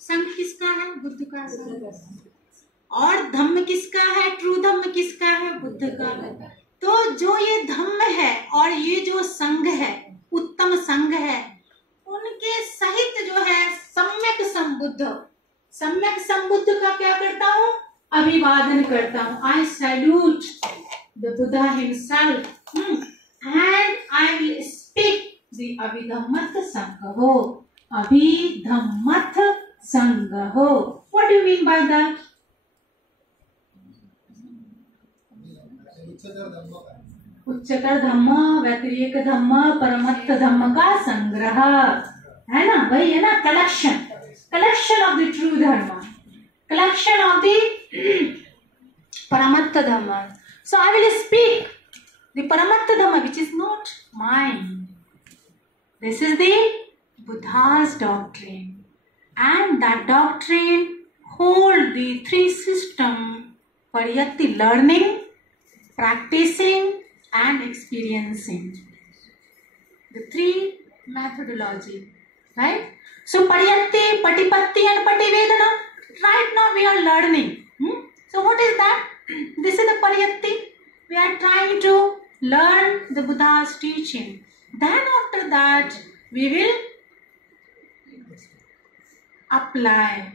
संघ किसका है? बुद्ध का संघ। और धम्म किसका है? ट्रू धम्म किसका है? बुद्ध का। तो जो ये धम्म है और ये जो संघ है, उत्तम संघ है, उनके सहित जो है सम्यक संबुद्ध, सम्यक संबुद्ध का क्या करता हूँ? अभिवादन करता हूँ। I salute the Buddha himself, and I will speak the Abhidhammat Sangho. Abhidhammat Sangho. What do you mean by that? उच्चतर धम्म, व्यतिरेक धम्म, परमत्त धम्म का संग्रह है ना, वही है ना, collection of the true dharma, collection of the परमत्त धम्म. So I will speak the paramatta dhamma, which is not mine. This is the Buddha's doctrine, and that doctrine hold the three system: pariyatti, learning, practicing, and experiencing. The three methodology, right? So pariyatti, patipatti, and pativedana. Right now we are learning. So what is that? This is the pariyatti. We are trying to learn the Buddha's teaching. Then after that we will apply.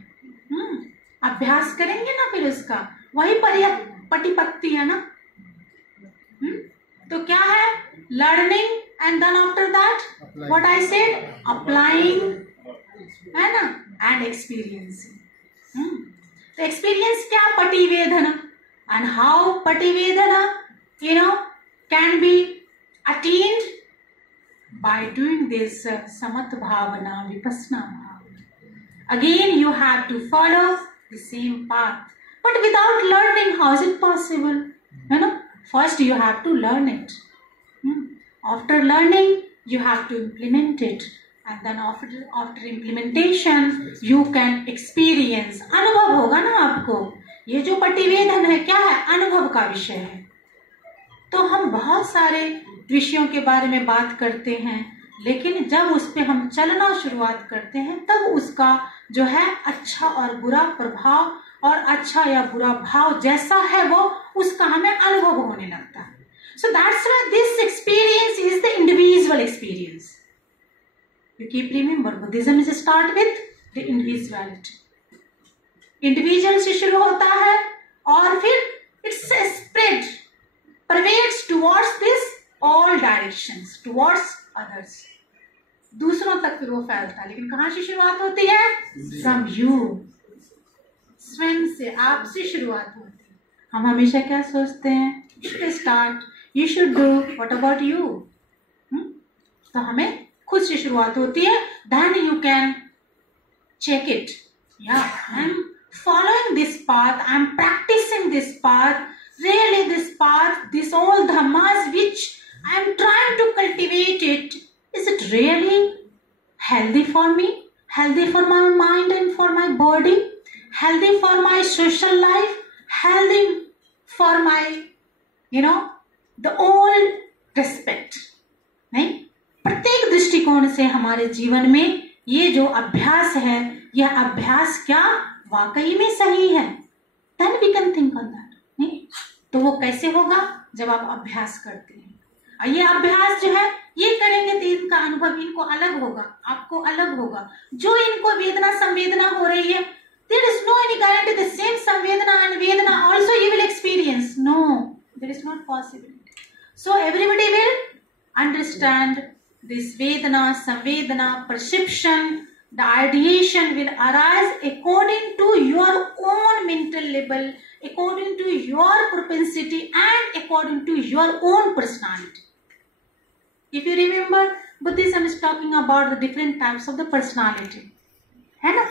अभ्यास करेंगे ना फिर उसका, वही पटिपत्ति है ना. तो क्या है? Learning and then after that what I said, applying है ना, एंड एक्सपीरियंसिंग. तो एक्सपीरियंस क्या? पटिवेदना. एंड हाउ पटिवेदना can be attained by doing this samat bhavana, vipassana bhavana. Again you have to follow the same path, but without learning how is it possible? First you have to learn it. After learning you have to implement it, and then after implementation you can experience. अनुभव होगा ना आपको. ये जो पटिवेदन है क्या है? अनुभव का विषय है. तो हम बहुत सारे विषयों के बारे में बात करते हैं, लेकिन जब उस पे हम चलना शुरुआत करते हैं तब उसका जो है अच्छा और बुरा प्रभाव, और अच्छा या बुरा भाव जैसा है वो उसका हमें अनुभव होने लगता है. So that's why this experience is the individual experience. You keep remember, Buddhism is start with the individuality. Individual से शुरू होता है और फिर it's spread, pervades towards this all directions, towards others. दूसरों तक फिर वो फैलता है. लेकिन कहाँ से शुरुआत होती है? From you. स्वयं से, आपसे शुरुआत होती है. हम हमेशा क्या सोचते हैं? You should start, you should do, what about you? तो हमें खुद से शुरुआत होती है. Then you can check it. Yeah, I'm following this path, I'm practicing this path. Really this path, this all dhammas which I am trying to cultivate it, is it really healthy for me? Healthy for my mind and for my body? Healthy for my social life? Healthy for my, the all respect? नहीं? प्रत्येक दृष्टिकोण से हमारे जीवन में ये जो अभ्यास है, यह अभ्यास क्या वाकई में सही है? Then we can think on that. नहीं? तो वो कैसे होगा? जब आप अभ्यास करते हैं. और ये अभ्यास जो है ये करेंगे तो इनका अनुभव इनको अलग होगा, आपको अलग होगा. जो इनको वेदना संवेदना हो रही है, there is no any guarantee the same संवेदना and vedana also you will experience. No, there is not possible. So everybody will understand this vedana, samvedana, perception, the ideation will arise according to your own mental level, according to your propensity, and according to your own personality. If you remember, Buddhism is talking about the different types of the personality. है ना?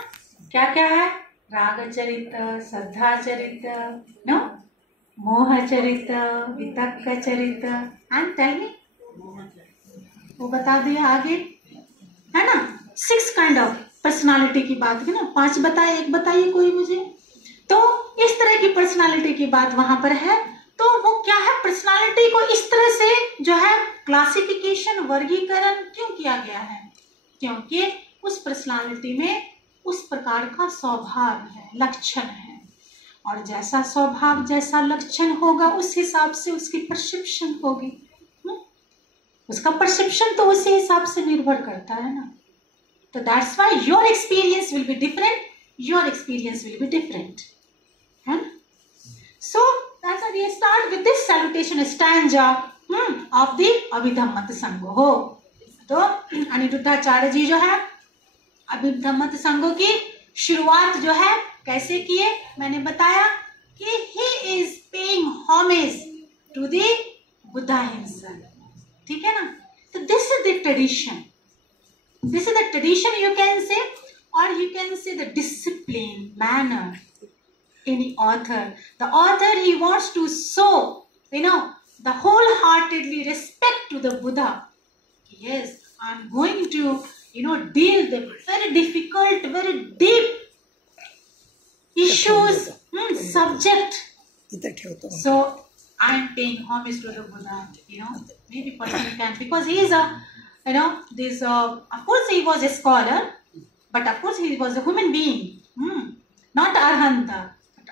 क्या क्या है? राग चरित, श्रद्धा चरित, मोह चरित, वितक्क चरित, and tell me, वो बता दिया आगे, है ना? 6 kind of personality की बात है ना. 5 बताए, एक बताइए कोई मुझे. तो इस तरह की पर्सनालिटी की बात वहां पर है. तो वो क्या है? पर्सनालिटी को इस तरह से जो है क्लासिफिकेशन, वर्गीकरण क्यों किया गया है? क्योंकि उस पर्सनालिटी में उस प्रकार का स्वभाव है, लक्षण है, और जैसा स्वभाव जैसा लक्षण होगा उस हिसाब से उसकी परसेप्शन होगी. उसका परसेप्शन तो उसी हिसाब से निर्भर करता है ना. तो that's why your experience will be different, your experience will be different. So that's why we start with this salutation stanza of the Abhidhammat Sangho. तो अनिरुद्धाचार्य जी जो है अभिधम्मत संघों की शुरुआत जो है कैसे किए, मैंने बताया कि he is paying homage to the Buddha himself, ठीक है ना। तो this is the tradition, this is the tradition you can say, or you can say the discipline manner in the author. The author, he wants to show, you know, the wholeheartedly respect to the Buddha. Yes, I'm going to, you know, deal the very difficult, very deep issues, subject. So I'm paying homage to the Buddha, you know, maybe person can, because he is a, you know, this, of course he was a scholar, but of course he was a human being, not Arhanta. But,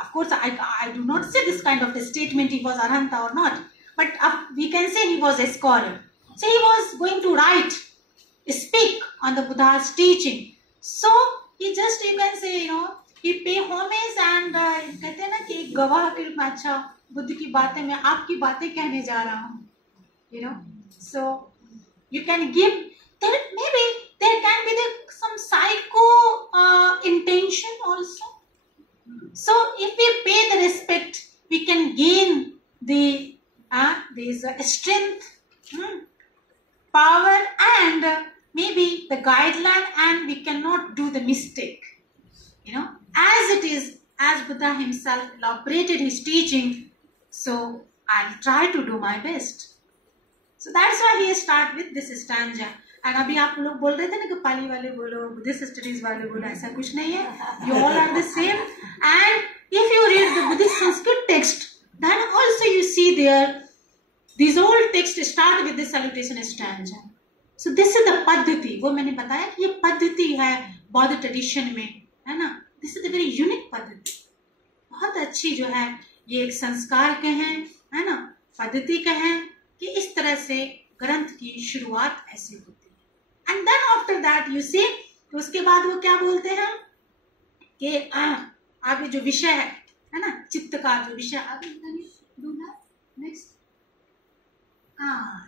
of course I do not say this kind of a statement he was Arhanta or not, but we can say he was a scholar. So he was going to write, speak on the Buddha's teaching. So he just, you can say, you know, he pay homage and कहते हैं ना कि एक गवाह के रूप में, अच्छा बुद्ध की बातें मैं आपकी बातें कहने जा रहा हूँ, you know. So you can give, there maybe there can be some psycho intention also. So if we pay the respect, we can gain the this strength, power, and maybe the guideline, and we cannot do the mistake, you know, as it is, as Buddha himself elaborated his teaching. So I'll try to do my best. So that's why he start with this stanza. And अभी आप लोग बोल रहे थे ना कि पाली वाले बोलो, बुद्धिस्ट स्टडीज वाले बोलो, ऐसा कुछ नहीं है. You all are the same. And if you read the Buddhist Sanskrit text, then also you see there these old texts start with the salutation stanza. So this is the पद्धति. वो मैंने बताया कि ये पद्धति है बौद्ध ट्रेडिशन में, है ना. This is a very unique पद्धति. बहुत अच्छी जो है, ये एक संस्कार कहें, है ना, पद्धति कहें कि इस तरह से ग्रंथ की शुरुआत ऐसे होती है. And then after that you see, तो उसके बाद वो क्या बोलते हैं कि आगे जो विषय है ना, चित्त का जो विषय, आगे नेक्स्ट,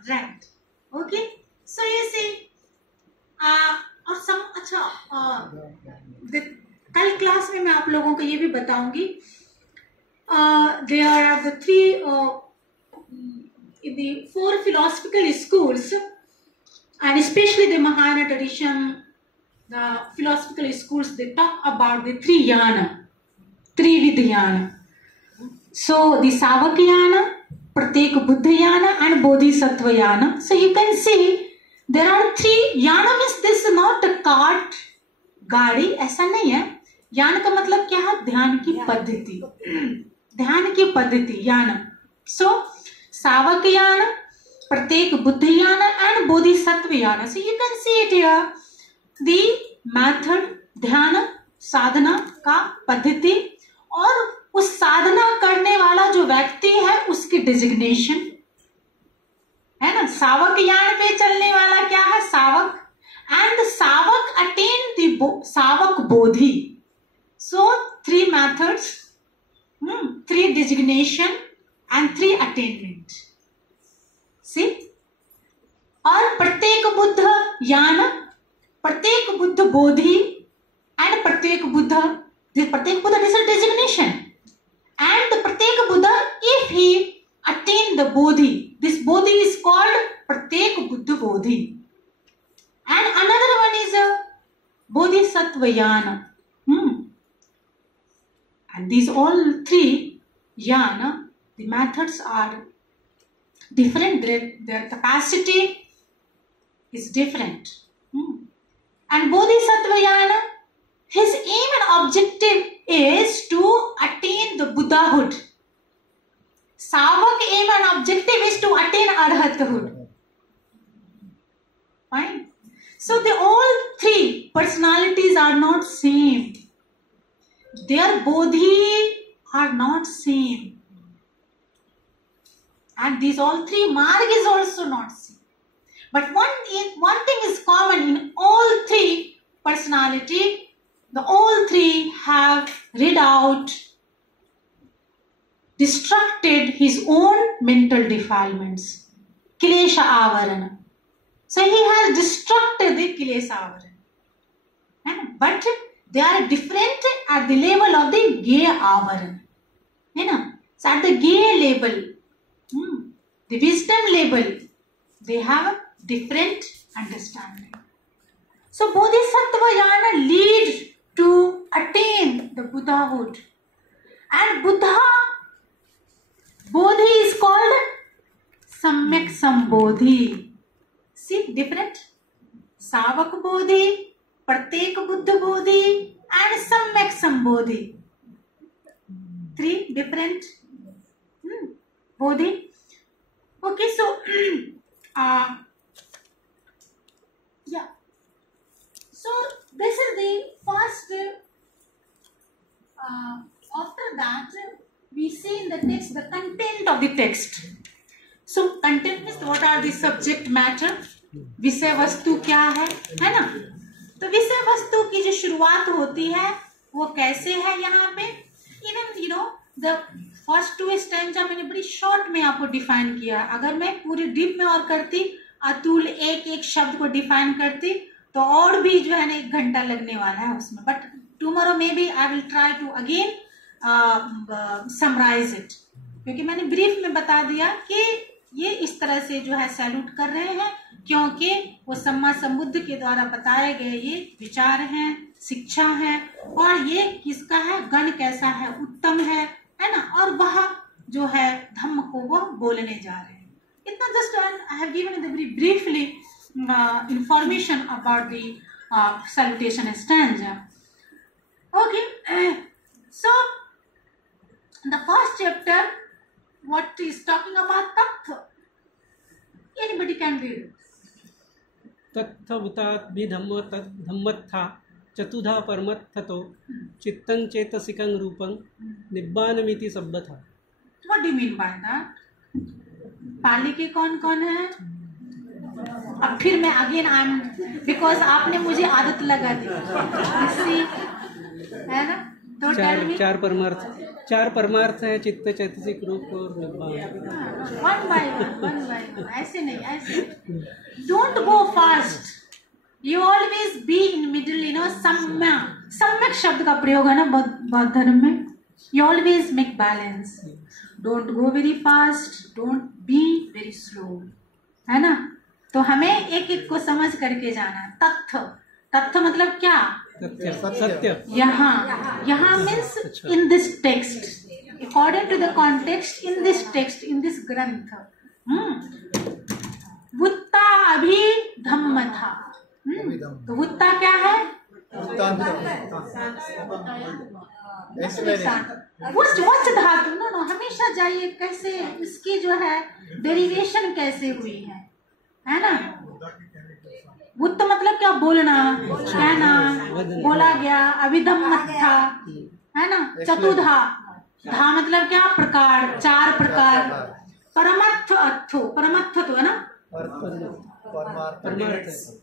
राइट, ओके. सो ये सी और सम, अच्छा कल क्लास में मैं आप लोगों को ये भी बताऊंगी, there are the three in the four philosophical schools, and especially the Mahayana tradition, the philosophical schools, they talk about the three yana, Trividhyana. So the Savakayana, Pratyeka Buddhayana, and Bodhisattva yana. So you can see there are three. Yana means this is not a cart, गाड़ी, ऐसा नहीं है. यान का मतलब क्या है? ध्यान की पद्धति, ध्यान की पद्धति, यान. So Savakayana, Pratyeka Buddhayana, and Bodhisattvayana. So you can see it here. The method, ध्यान साधना का पद्धति, और उस साधना करने वाला जो व्यक्ति है उसकी डिजिग्नेशन है ना. सावकयान पे चलने वाला क्या है? सावक. And the savak attain the savak bodhi. So 3 methods, 3 designation and 3 attainment. See? और प्रत्येक बुद्ध यान, प्रत्येक बुद्ध बोधि, and प्रत्येक बुद्ध, this प्रत्येक Buddha is a designation. And the pratyeka Buddha, if he attain the bodhi, this bodhi is called pratyeka Buddha bodhi. And another one is a Bodhisattvayana. And these all 3 yana, the methods are different, their capacity is different. And Bodhisattvayana, his aim and objective is to attain the Buddhahood. Savak aim and objective is to attain Arhathood. Fine. So the all 3 personalities are not same. Their bodhi are not same. And these all 3 marg is also not same. But one thing is common in all 3 personality. The all 3 have read out, destructed his own mental defilements, Kilesha Avarana. So he has destructed the kilesa avaran. But they are different at the level of the gay avaran. So at the gay level, the wisdom level, they have a different understanding. So bodhisattva jnana leads to attain the Buddhahood. And Buddha, Bodhi is called Samyak Sambodhi. See, different? Savak Bodhi, Pratek Buddha Bodhi, and Samyak Sambodhi. 3 different Bodhi. Okay, so yeah. So this is the first. After that, we see in the text the content of the text. So content means what are the subject matter. विषय वस्तु क्या है ना? तो विषय वस्तु की जो शुरुआत होती है वो कैसे है यहाँ पे? इवन द फर्स्ट 2 स्टैंजा मैंने बड़ी शॉर्ट में आपको डिफाइन किया. अगर मैं पूरी डीप में और करती, अतुल एक एक शब्द को डिफाइन करती तो और भी जो है ना 1 घंटा लगने वाला है उसमें. But tomorrow may be I will try to again summarise it, क्योंकि मैंने ब्रीफ में बता दिया कि ये इस तरह से जो है सैल्यूट कर रहे हैं क्योंकि वो सम्मा संबुद्ध के द्वारा बताए गए ये विचार हैं, शिक्षा है, और ये किसका है, गण कैसा है, उत्तम है ना, और वह जो है धम्म को वो बोलने जा रहे हैं. इतना just I have given very briefly information about the salutation stanza. Okay, so the first chapter, what is talking about tattva. Anybody can read it. तत्थवुतात धम्मत्था चतुधा परमत्थतो चित्तं चेतसिकं रूपं निब्बानमिति सब्बथा. What do you mean by that? पाली के कौन कौन है? अब फिर मैं again because आपने मुझे आदत लगा दी है ना. तो चार परमार्थ है, चित्त चैतसिक रूप और निब्बान. वन बाय वन, ऐसे नहीं, ऐसे don't go fast, you always be in middle. सम्यक शब्द का प्रयोग है ना बौद्ध धर्म में. You always make balance, don't go very fast, don't be very slow, है ना. तो हमें एक एक को समझ करके जाना. तथ्य मतलब क्या? सत्य. यहाँ means in this text, according to the context, in this text, in this ग्रंथ. वुत्ता अभी धम्म था. तो वुत्ता क्या है? वच धातु. नो हमेशा जाइए कैसे इसकी जो है डेरिवेशन कैसे हुई है ना. वुत्त मतलब क्या? बोलना, कहना, बोला गया. अभिधम्म था, है ना. चतुधा, धा मतलब क्या? प्रकार, 4 प्रकार. परमत्थ अर्थो, परमत्थ तो है ना,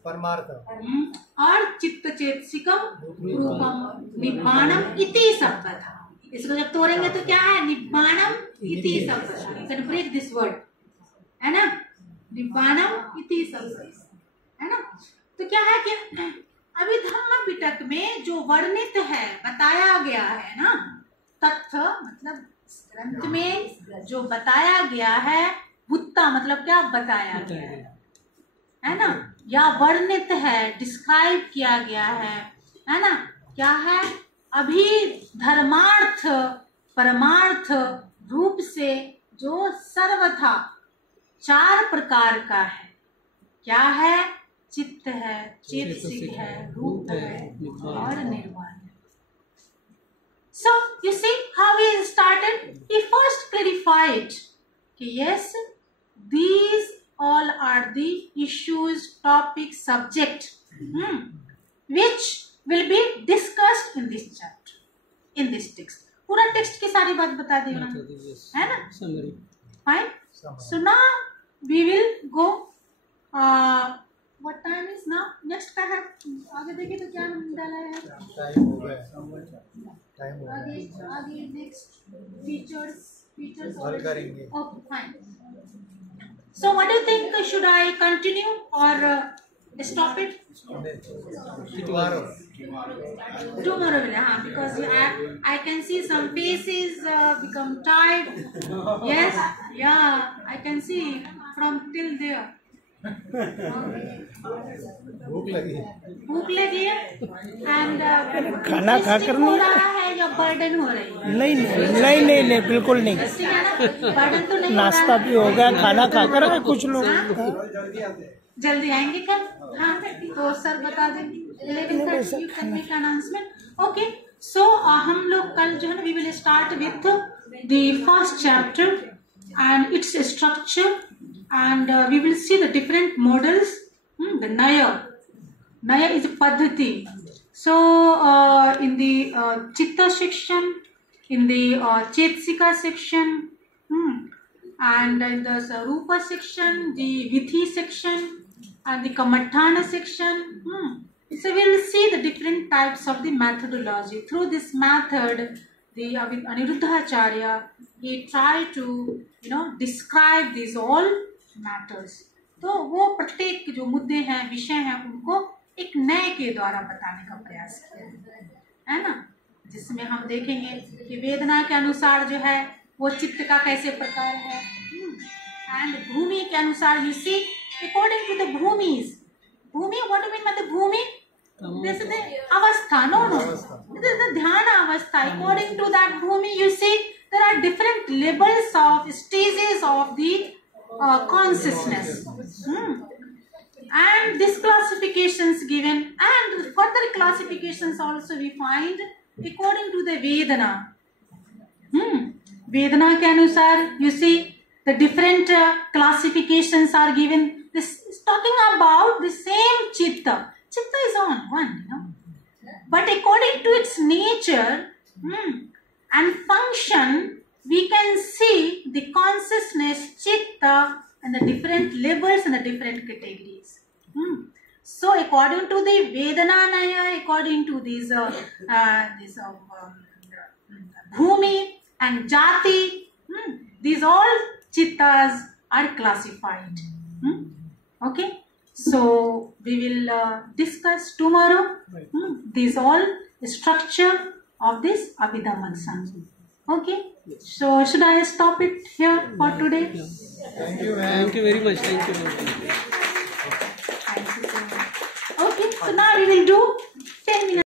परमार्थ. और चित्त चेतसिकम रूपम निब्बाणम इति सब्बथा. इसको जब तोड़ेंगे तो क्या है? निब्बाणम इति सब्बथा. You can break this word, है ना. निब्बाणम इति सब्बथा, है ना. तो क्या है कि अभिधम्म पिटक में जो वर्णित है, बताया गया है ना, तथ्य मतलब ग्रंथ में जो बताया गया है, वुत्ता मतलब क्या? बताया गया है ना, या वर्णित है, डिस्क्राइब किया गया है ना. क्या है? अभी धर्मार्थ परमार्थ रूप से जो सर्वथा 4 प्रकार का है. क्या है? चित्त है, चेतसिक है, रूप है और निर्वाण. So you see how he started. He first clarified कि yes, these all are the issues, topics, subject which will be discussed in this chapter, in this text. पूरा टेक्स्ट की सारी बात बता दी उन्होंने, है ना. Fine. So now we will go. What time is now? Next का है, आगे देखिए तो क्या डाला है. टाइम हो गया. आगे नेक्स्ट फीचर्स हल करेंगे. Okay fine. So what do you think? Should I continue or stop it? Tomorrow. Tomorrow will, because I can see some faces become tired. Yes, yeah, I can see from till there. भूख लगी भूख लगी है and खाना खाकर हो रहा है या बर्डन हो रही है? नहीं बिल्कुल नहीं। बर्डन तो नहीं नाश्ता भी हो गया, खाना खाकर आए कुछ लोग। जल्दी आएंगे कल? हाँ, तो सर बता देंगे 11:30 you can make announcement. Okay, so हम लोग कल जो है ना we will start with the first chapter and its structure and we will see the different models. The Naya is a Paddhati. So in the Chitta section, in the Chetsika section, and in the Rupa section, the Vithi section, and the Kamathana section. So we will see the different types of the methodology. Through this method, the Aniruddhacharya, he tried to describe these all matters. तो वो प्रत्येक जो मुद्दे हैं, विषय हैं, उनको एक नए के द्वारा बताने का प्रयास किया है ना, जिसमें हम देखेंगे कि वेदना के अनुसार जो है वो चित्त का कैसे प्रकार है, एंड भूमि के अनुसार you see according to the भूमिज। भूमि व्हाट डू मीन मतलब भूमि दिस इज द अवस्था, नो दिस इज द ध्यान अवस्था। अकॉर्डिंग टू दैट भूमि you see there are different levels of stages of the consciousness, and this classifications given, and further classifications also we find according to the Vedana. Vedana के अनुसार you see the different classifications are given. This is talking about the same chitta. Chitta is one, but according to its nature and function, we can see the consciousness, chitta, and the different levels and the different categories. So according to the Vedana Naya, according to these Bhumi and Jati, these all chittas are classified. Okay, so we will discuss tomorrow these all structure of this Abhidhamma. Okay, so should I stop it here for today? Thank you, ma'am. Thank you very much. Thank you. Thank you so much. Okay, so now we will do 10 minutes.